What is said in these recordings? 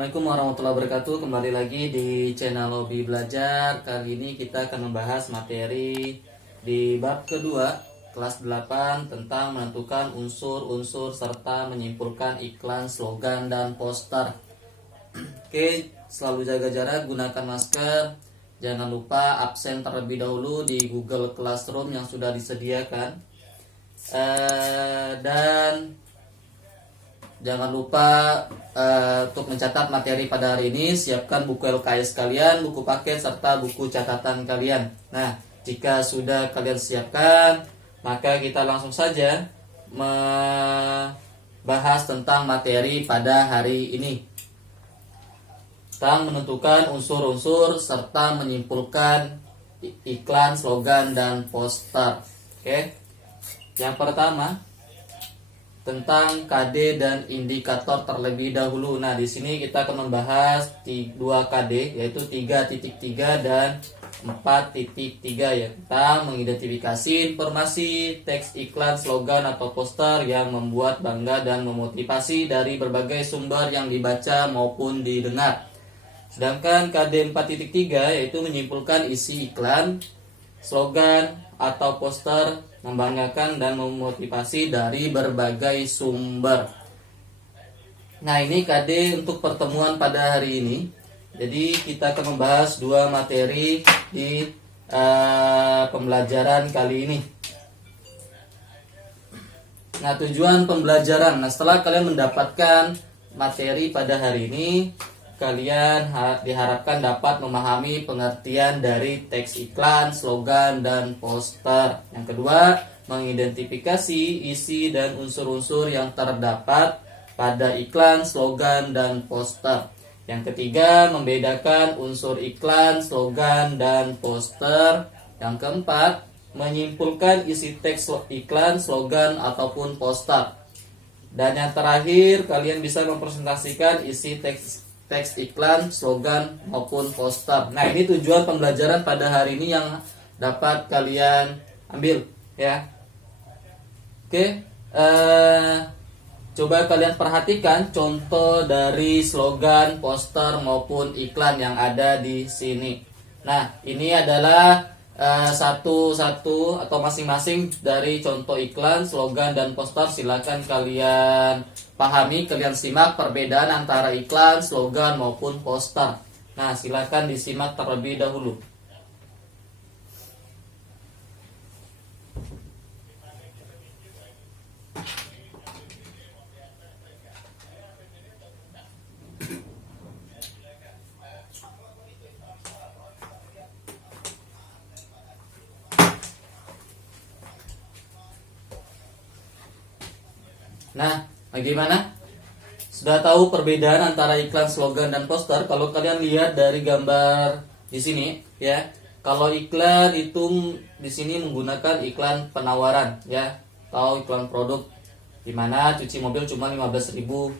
Assalamualaikum warahmatullahi wabarakatuh. Kembali lagi di channel Hobi Belajar. Kali ini kita akan membahas materi di bab kedua kelas 8 tentang menentukan unsur-unsur serta menyimpulkan iklan, slogan, dan poster. Oke, selalu jaga jarak, gunakan masker. Jangan lupa absen terlebih dahulu di Google Classroom yang sudah disediakan. Dan jangan lupa untuk mencatat materi pada hari ini, siapkan buku LKS kalian, buku paket, serta buku catatan kalian. Nah, jika sudah kalian siapkan, maka kita langsung saja membahas tentang materi pada hari ini. Tentang menentukan unsur-unsur serta menyimpulkan iklan, slogan, dan poster. Oke. Yang pertama, tentang KD dan indikator terlebih dahulu. Nah, di sini kita akan membahas 2 KD, yaitu 3.3 dan 4.3 ya. Tentang mengidentifikasi informasi, teks iklan, slogan atau poster yang membuat bangga dan memotivasi dari berbagai sumber yang dibaca maupun didengar. Sedangkan KD 4.3 yaitu menyimpulkan isi iklan, slogan atau poster membanggakan dan memotivasi dari berbagai sumber. Nah, ini KD untuk pertemuan pada hari ini. Jadi kita akan membahas 2 materi di pembelajaran kali ini. Nah, tujuan pembelajaran. Nah, setelah kalian mendapatkan materi pada hari ini, kalian diharapkan dapat memahami pengertian dari teks iklan, slogan, dan poster. Yang kedua, mengidentifikasi isi dan unsur-unsur yang terdapat pada iklan, slogan, dan poster. Yang ketiga, membedakan unsur iklan, slogan, dan poster. Yang keempat, menyimpulkan isi teks iklan, slogan, ataupun poster. Dan yang terakhir, kalian bisa mempresentasikan isi teks iklan, slogan, maupun poster. Nah, ini tujuan pembelajaran pada hari ini yang dapat kalian ambil ya. Oke, coba kalian perhatikan contoh dari slogan, poster, maupun iklan yang ada di sini. Nah, ini adalah satu-satu atau masing-masing dari contoh iklan, slogan, dan poster. Silakan kalian pahami, kalian simak perbedaan antara iklan, slogan, maupun poster. Nah, silakan disimak terlebih dahulu. Nah, bagaimana? Sudah tahu perbedaan antara iklan, slogan, dan poster? Kalau kalian lihat dari gambar di sini, ya. Kalau iklan itu di sini menggunakan iklan penawaran, ya, atau iklan produk, di mana cuci mobil cuma 15.000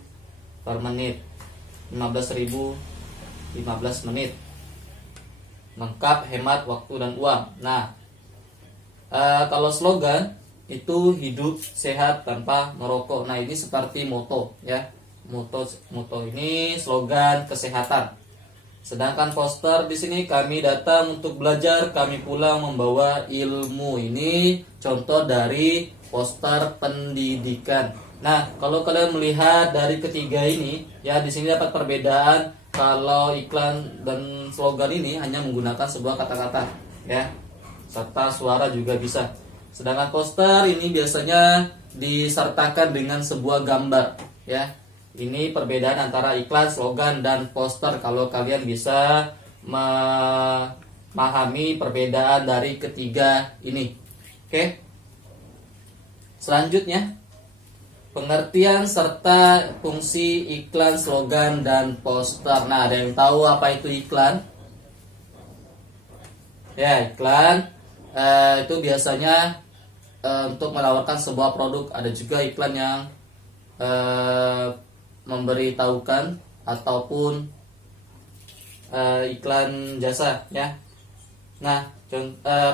per menit, 15.000 15 menit, lengkap, hemat waktu dan uang. Nah, kalau slogan itu hidup sehat tanpa merokok. Nah, ini seperti moto ya. Moto ini slogan kesehatan. Sedangkan poster di sini, kami datang untuk belajar, kami pulang membawa ilmu. Ini contoh dari poster pendidikan. Nah, kalau kalian melihat dari ketiga ini ya, di sini dapat perbedaan. Kalau iklan dan slogan ini hanya menggunakan sebuah kata-kata ya, serta suara juga bisa. Sedangkan poster ini biasanya disertakan dengan sebuah gambar ya. Ini perbedaan antara iklan, slogan, dan poster. Kalau kalian bisa memahami perbedaan dari ketiga ini. Oke. Selanjutnya, pengertian serta fungsi iklan, slogan, dan poster. Nah, ada yang tahu apa itu iklan? Ya, iklan itu biasanya untuk menawarkan sebuah produk. Ada juga iklan yang memberitahukan ataupun iklan jasa ya. Nah,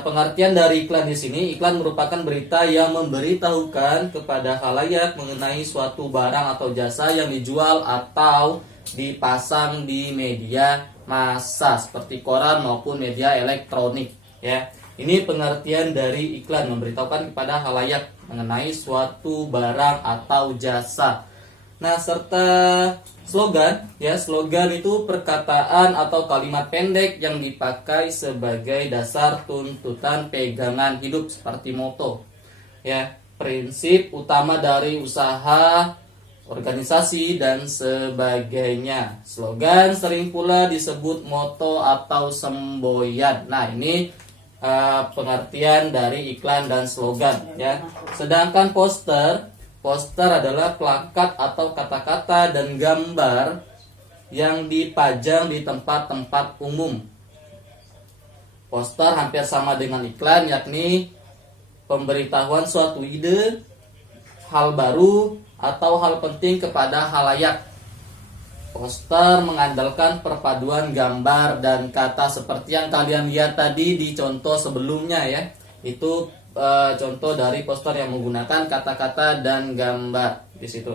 pengertian dari iklan di sini, iklan merupakan berita yang memberitahukan kepada khalayak mengenai suatu barang atau jasa yang dijual atau dipasang di media massa seperti koran maupun media elektronik ya. Ini pengertian dari iklan, memberitahukan kepada khalayak mengenai suatu barang atau jasa. Nah, serta slogan ya, slogan itu perkataan atau kalimat pendek yang dipakai sebagai dasar tuntutan pegangan hidup seperti moto ya, prinsip utama dari usaha, organisasi dan sebagainya. Slogan sering pula disebut moto atau semboyan. Nah, ini pengertian dari iklan dan slogan ya. Sedangkan poster adalah plakat atau kata-kata dan gambar yang dipajang di tempat-tempat umum. Poster hampir sama dengan iklan, yakni pemberitahuan suatu ide, hal baru, atau hal penting kepada khalayak. Poster mengandalkan perpaduan gambar dan kata seperti yang kalian lihat tadi di contoh sebelumnya ya. Itu contoh dari poster yang menggunakan kata-kata dan gambar di situ.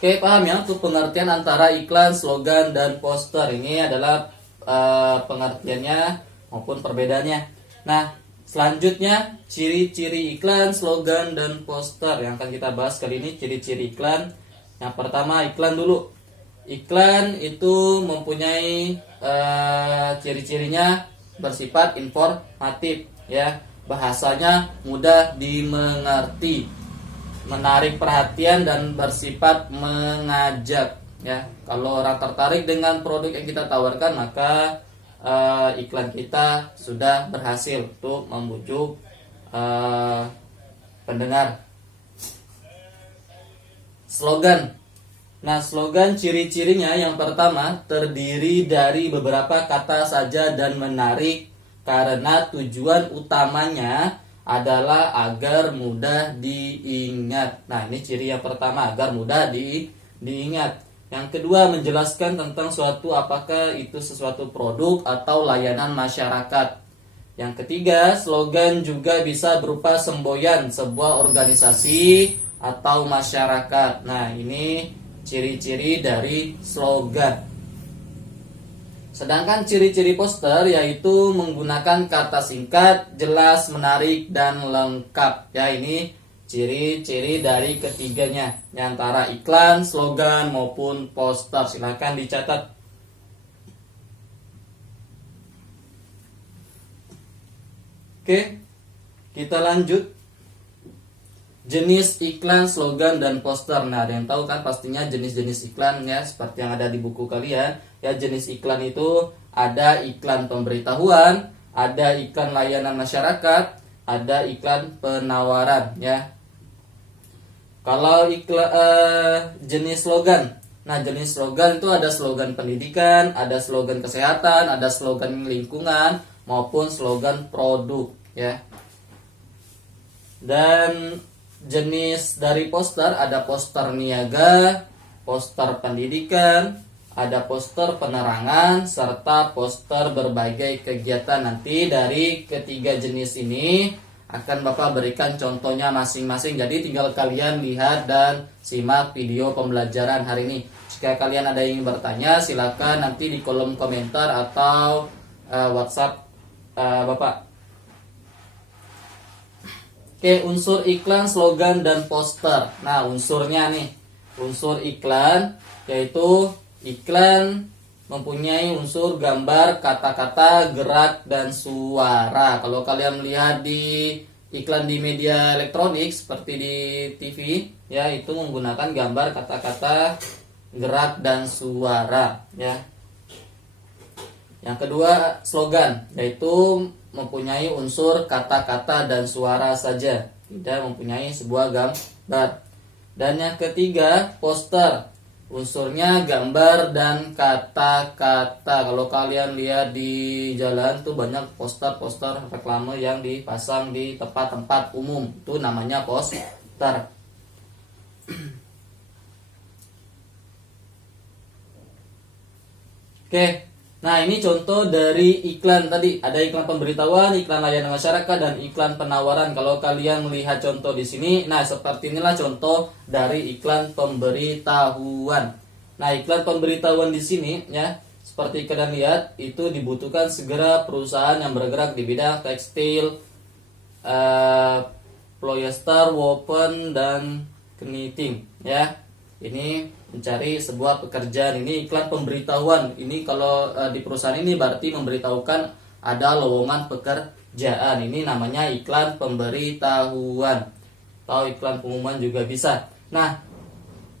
Oke, paham ya untuk pengertian antara iklan, slogan dan poster. Ini adalah pengertiannya maupun perbedaannya. Nah, selanjutnya ciri-ciri iklan, slogan dan poster yang akan kita bahas kali ini. Ciri-ciri iklan. Yang pertama, iklan dulu. Iklan itu mempunyai ciri-cirinya bersifat informatif ya. Bahasanya mudah dimengerti, menarik perhatian dan bersifat mengajak ya. Kalau orang tertarik dengan produk yang kita tawarkan, maka iklan kita sudah berhasil untuk membujuk pendengar. Slogan. Nah, slogan ciri-cirinya yang pertama terdiri dari beberapa kata saja dan menarik karena tujuan utamanya adalah agar mudah diingat. Nah, ini ciri yang pertama, agar mudah diingat. Yang kedua, menjelaskan tentang suatu, apakah itu sesuatu produk atau layanan masyarakat. Yang ketiga, slogan juga bisa berupa semboyan sebuah organisasi atau masyarakat. Nah, ini ciri-ciri dari slogan. Sedangkan ciri-ciri poster yaitu menggunakan kata singkat, jelas, menarik, dan lengkap. Ya, ini ciri-ciri dari ketiganya, antara iklan, slogan maupun poster. Silahkan dicatat. Oke, kita lanjut. Jenis iklan, slogan, dan poster. Nah, ada yang tahu kan pastinya jenis-jenis iklan ya, seperti yang ada di buku kalian. Ya, jenis iklan itu ada iklan pemberitahuan, ada iklan layanan masyarakat, ada iklan penawaran ya. Kalau iklan jenis slogan. Nah, jenis slogan itu ada slogan pendidikan, ada slogan kesehatan, ada slogan lingkungan maupun slogan produk ya. Dan jenis dari poster ada poster niaga, poster pendidikan, ada poster penerangan, serta poster berbagai kegiatan. Nanti dari ketiga jenis ini akan Bapak berikan contohnya masing-masing. Jadi tinggal kalian lihat dan simak video pembelajaran hari ini. Jika kalian ada yang ingin bertanya, silakan nanti di kolom komentar atau WhatsApp Bapak. Oke, unsur iklan, slogan, dan poster. Nah, unsurnya nih. Unsur iklan, yaitu iklan mempunyai unsur gambar, kata-kata, gerak, dan suara. Kalau kalian melihat di iklan di media elektronik, seperti di TV, ya, itu menggunakan gambar, kata-kata, gerak, dan suara. Ya. Yang kedua, slogan, yaitu mempunyai unsur kata-kata dan suara saja, tidak mempunyai sebuah gambar. Dan yang ketiga, poster, unsurnya gambar dan kata-kata. Kalau kalian lihat di jalan tuh banyak poster-poster reklame yang dipasang di tempat-tempat umum, itu namanya poster. Oke. Nah, ini contoh dari iklan tadi. Ada iklan pemberitahuan, iklan layanan masyarakat, dan iklan penawaran. Kalau kalian melihat contoh di sini, nah seperti inilah contoh dari iklan pemberitahuan. Nah, iklan pemberitahuan di sini ya, seperti kalian lihat itu dibutuhkan segera perusahaan yang bergerak di bidang tekstil, polyester, woven dan knitting ya. Ini mencari sebuah pekerjaan. Ini iklan pemberitahuan. Ini kalau di perusahaan ini berarti memberitahukan ada lowongan pekerjaan. Ini namanya iklan pemberitahuan atau iklan pengumuman juga bisa. Nah,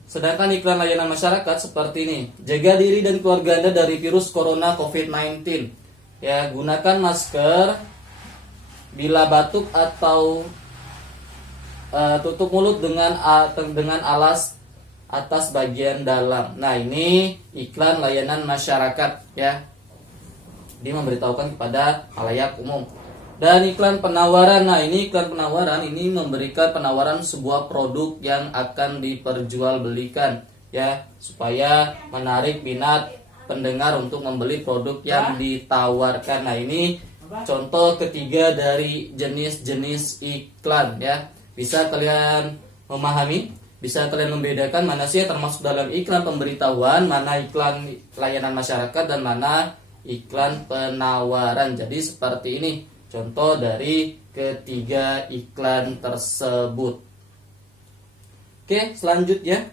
sedangkan iklan layanan masyarakat seperti ini. Jaga diri dan keluarga Anda dari virus corona COVID-19. Ya, gunakan masker bila batuk atau tutup mulut dengan alas atas bagian dalam. Nah, ini iklan layanan masyarakat ya. Dia memberitahukan kepada khalayak umum. Dan iklan penawaran. Nah, ini iklan penawaran ini memberikan penawaran sebuah produk yang akan diperjualbelikan ya, supaya menarik minat pendengar untuk membeli produk yang ditawarkan. Nah, ini contoh ketiga dari jenis-jenis iklan ya. Bisa kalian memahami, bisa kalian membedakan mana sih yang termasuk dalam iklan pemberitahuan, mana iklan layanan masyarakat, dan mana iklan penawaran. Jadi seperti ini contoh dari ketiga iklan tersebut. Oke, selanjutnya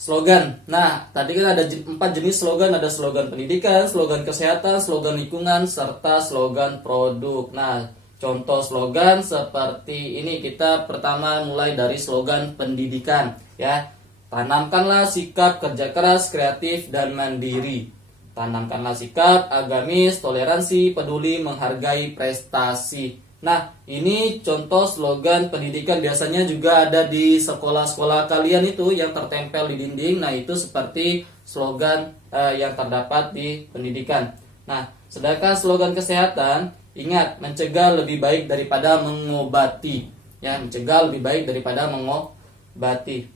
slogan. Nah, tadi kan ada 4 jenis slogan. Ada slogan pendidikan, slogan kesehatan, slogan lingkungan, serta slogan produk. Nah, contoh slogan seperti ini. Kita pertama mulai dari slogan pendidikan ya. Tanamkanlah sikap kerja keras, kreatif, dan mandiri. Tanamkanlah sikap agamis, toleransi, peduli, menghargai prestasi. Nah, ini contoh slogan pendidikan. Biasanya juga ada di sekolah-sekolah kalian itu yang tertempel di dinding. Nah, itu seperti slogan yang terdapat di pendidikan. Nah, sedangkan slogan kesehatan, ingat, mencegah lebih baik daripada mengobati. Ya, mencegah lebih baik daripada mengobati.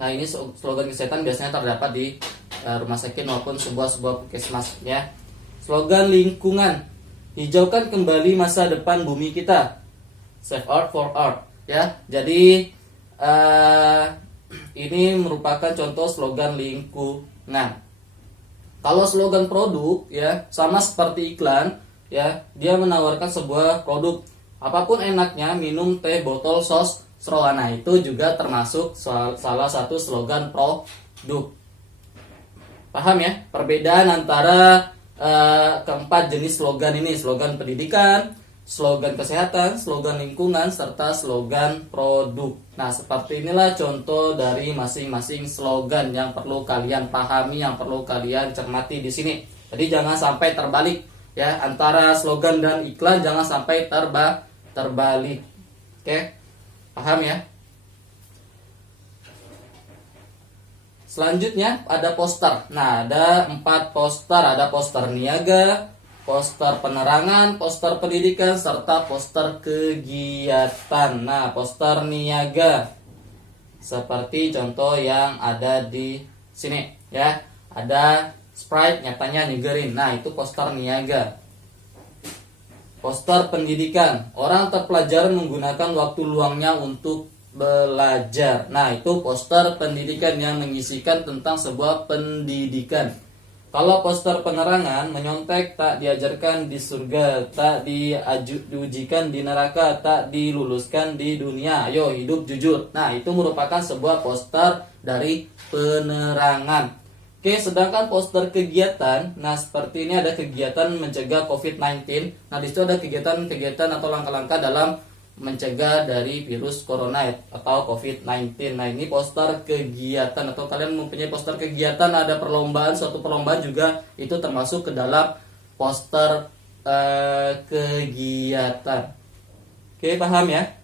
Nah, ini slogan kesehatan biasanya terdapat di rumah sakit maupun sebuah puskesmas ya. Slogan lingkungan, hijaukan kembali masa depan bumi kita. Save Earth for Earth ya. Jadi ini merupakan contoh slogan lingkungan. Kalau slogan produk ya, sama seperti iklan ya, dia menawarkan sebuah produk. Apapun enaknya, minum teh botol sos Srowana, itu juga termasuk salah satu slogan produk. Paham ya perbedaan antara keempat jenis slogan ini? Slogan pendidikan, slogan kesehatan, slogan lingkungan, serta slogan produk. Nah, seperti inilah contoh dari masing-masing slogan yang perlu kalian pahami, yang perlu kalian cermati di sini. Jadi jangan sampai terbalik ya, antara slogan dan iklan jangan sampai terbalik. Oke, paham ya? Selanjutnya ada poster. Nah, ada 4 poster. Ada poster niaga, poster penerangan, poster pendidikan, serta poster kegiatan. Nah, poster niaga seperti contoh yang ada di sini ya. Ada Sprite, nyatanya nyegerin. Nah, itu poster niaga. Poster pendidikan, orang terpelajar menggunakan waktu luangnya untuk belajar. Nah, itu poster pendidikan yang mengisikan tentang sebuah pendidikan. Kalau poster penerangan, menyontek, tak diajarkan di surga, tak diujikan di neraka, tak diluluskan di dunia. Ayo hidup jujur. Nah, itu merupakan sebuah poster dari penerangan. Oke, sedangkan poster kegiatan, nah seperti ini ada kegiatan mencegah COVID-19. Nah, di situ ada kegiatan-kegiatan atau langkah-langkah dalam mencegah dari virus corona atau COVID-19. Nah, ini poster kegiatan, atau kalian mempunyai poster kegiatan, ada perlombaan, suatu perlombaan juga itu termasuk ke dalam poster kegiatan. Oke, paham ya?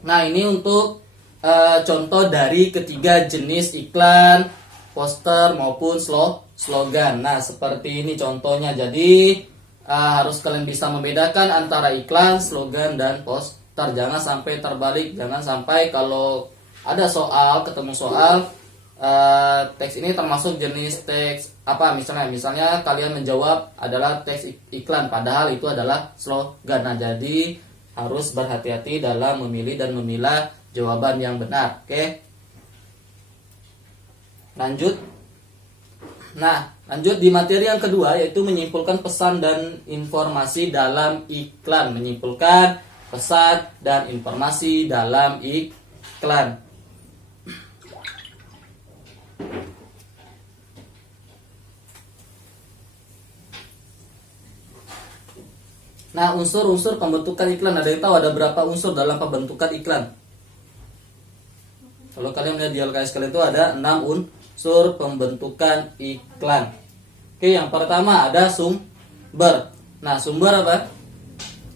Nah, ini untuk contoh dari ketiga jenis iklan, poster maupun slogan. Nah, seperti ini contohnya. Jadi harus kalian bisa membedakan antara iklan, slogan, dan poster. Jangan sampai terbalik. Jangan sampai kalau ada soal, ketemu soal, teks ini termasuk jenis teks apa, misalnya kalian menjawab adalah teks iklan, padahal itu adalah slogan. Nah, jadi harus berhati-hati dalam memilih dan memilah jawaban yang benar. Oke. Lanjut. Nah, lanjut di materi yang kedua, yaitu menyimpulkan pesan dan informasi dalam iklan. Menyimpulkan pesan dan informasi dalam iklan. Nah, unsur-unsur pembentukan iklan, ada yang tahu ada berapa unsur dalam pembentukan iklan? Kalau kalian melihat di LKS kalian itu ada 6 unsur pembentukan iklan. Oke, yang pertama ada sumber. Nah, sumber apa?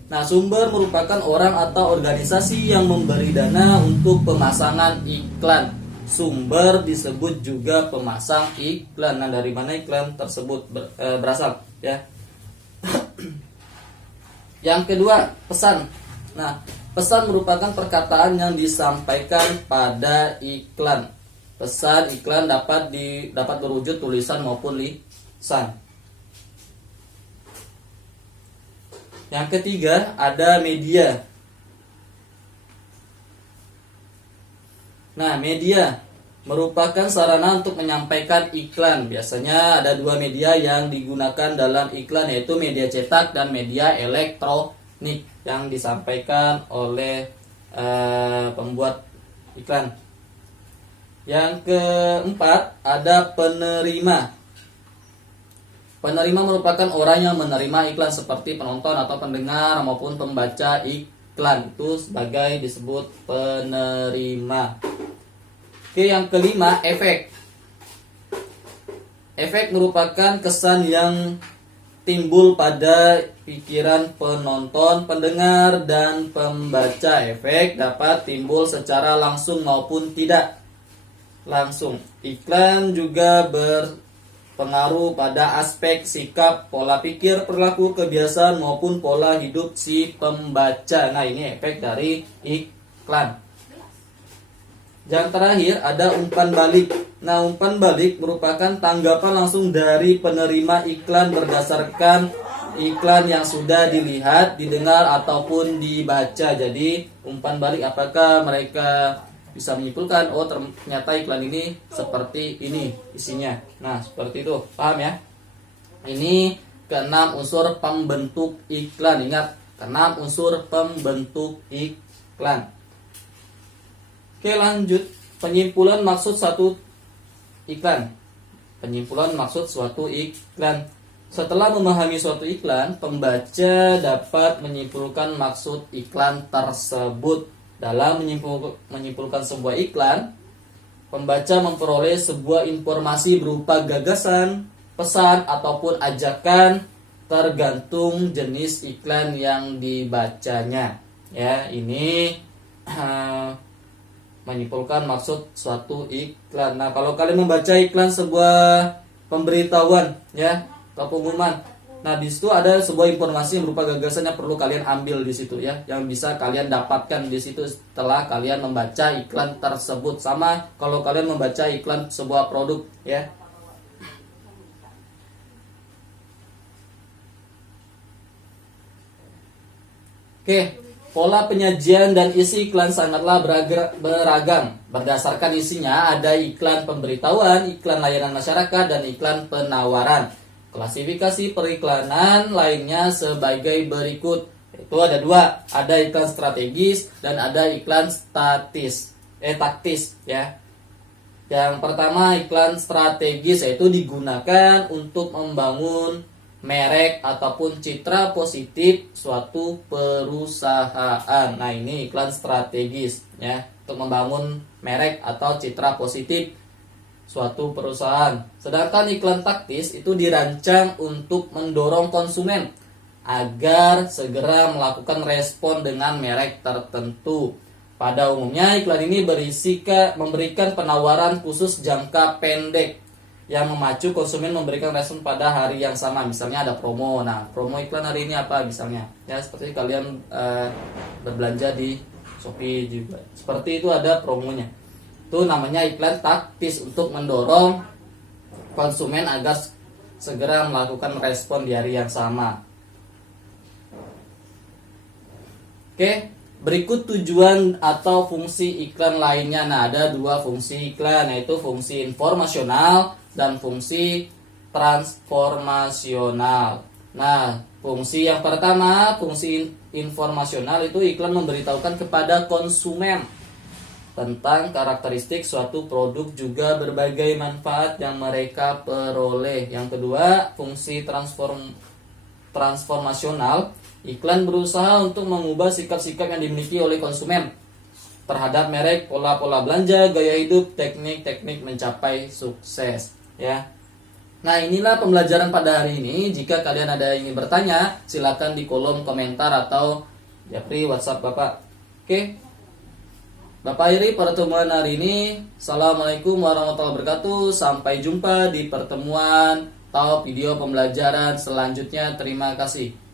Nah, sumber merupakan orang atau organisasi yang memberi dana untuk pemasangan iklan. Sumber disebut juga pemasang iklan. Nah, dari mana iklan tersebut berasal? Ya. Yang kedua, pesan. Nah, pesan merupakan perkataan yang disampaikan pada iklan. Pesan iklan dapat berwujud tulisan maupun lisan. Yang ketiga, ada media. Nah, media merupakan sarana untuk menyampaikan iklan. Biasanya ada 2 media yang digunakan dalam iklan, yaitu media cetak dan media elektronik yang disampaikan oleh pembuat iklan. Yang keempat, ada penerima. Penerima merupakan orang yang menerima iklan seperti penonton atau pendengar maupun pembaca iklan. Itu sebagai disebut penerima. Oke, yang kelima, efek. Efek merupakan kesan yang timbul pada pikiran penonton, pendengar, dan pembaca. Efek dapat timbul secara langsung maupun tidak langsung. Iklan juga berpengaruh pada aspek sikap, pola pikir, perilaku, kebiasaan, maupun pola hidup si pembaca. Nah, ini efek dari iklan. Yang terakhir ada umpan balik. Nah, umpan balik merupakan tanggapan langsung dari penerima iklan berdasarkan iklan yang sudah dilihat, didengar, ataupun dibaca. Jadi, umpan balik apakah mereka bisa menyimpulkan, oh ternyata iklan ini seperti ini isinya. Nah, seperti itu. Paham ya? Ini ke-6 unsur pembentuk iklan. Ingat, ke-6 unsur pembentuk iklan. Oke, lanjut. Penyimpulan maksud suatu iklan. Penyimpulan maksud suatu iklan. Setelah memahami suatu iklan, pembaca dapat menyimpulkan maksud iklan tersebut. Dalam menyimpulkan sebuah iklan, pembaca memperoleh sebuah informasi berupa gagasan, pesan, ataupun ajakan tergantung jenis iklan yang dibacanya. Ya, ini menyimpulkan maksud suatu iklan. Nah, kalau kalian membaca iklan sebuah pemberitahuan, ya, atau pengumuman, nah di situ ada sebuah informasi yang berupa gagasan yang perlu kalian ambil di situ, ya, yang bisa kalian dapatkan di situ setelah kalian membaca iklan tersebut. Sama kalau kalian membaca iklan sebuah produk, ya. Oke. Pola penyajian dan isi iklan sangatlah beragam. Berdasarkan isinya, ada iklan pemberitahuan, iklan layanan masyarakat, dan iklan penawaran. Klasifikasi periklanan lainnya sebagai berikut. Itu ada 2, ada iklan strategis dan ada iklan taktis, ya. Yang pertama, iklan strategis, yaitu digunakan untuk membangun merek ataupun citra positif suatu perusahaan. Nah, ini iklan strategis, ya, untuk membangun merek atau citra positif suatu perusahaan. Sedangkan iklan taktis itu dirancang untuk mendorong konsumen agar segera melakukan respon dengan merek tertentu. Pada umumnya iklan ini memberikan penawaran khusus jangka pendek yang memacu konsumen memberikan respon pada hari yang sama. Misalnya ada promo. Nah, promo iklan hari ini apa misalnya? Ya, seperti kalian berbelanja di Shopee juga. Seperti itu ada promonya. Itu namanya iklan taktis untuk mendorong konsumen agar segera melakukan respon di hari yang sama. Oke, Berikut tujuan atau fungsi iklan lainnya. Nah, ada dua fungsi iklan, yaitu fungsi informasional dan fungsi transformasional. Nah, fungsi yang pertama, fungsi informasional itu iklan memberitahukan kepada konsumen tentang karakteristik suatu produk juga berbagai manfaat yang mereka peroleh. Yang kedua, fungsi transformasional, iklan berusaha untuk mengubah sikap-sikap yang dimiliki oleh konsumen terhadap merek, pola-pola belanja, gaya hidup, teknik-teknik mencapai sukses, ya. Nah, inilah pembelajaran pada hari ini. Jika kalian ada yang ingin bertanya, silakan di kolom komentar atau japri WhatsApp Bapak. Oke. Bapak akhiri pertemuan hari ini. Assalamualaikum warahmatullahi wabarakatuh. Sampai jumpa di pertemuan atau video pembelajaran selanjutnya. Terima kasih.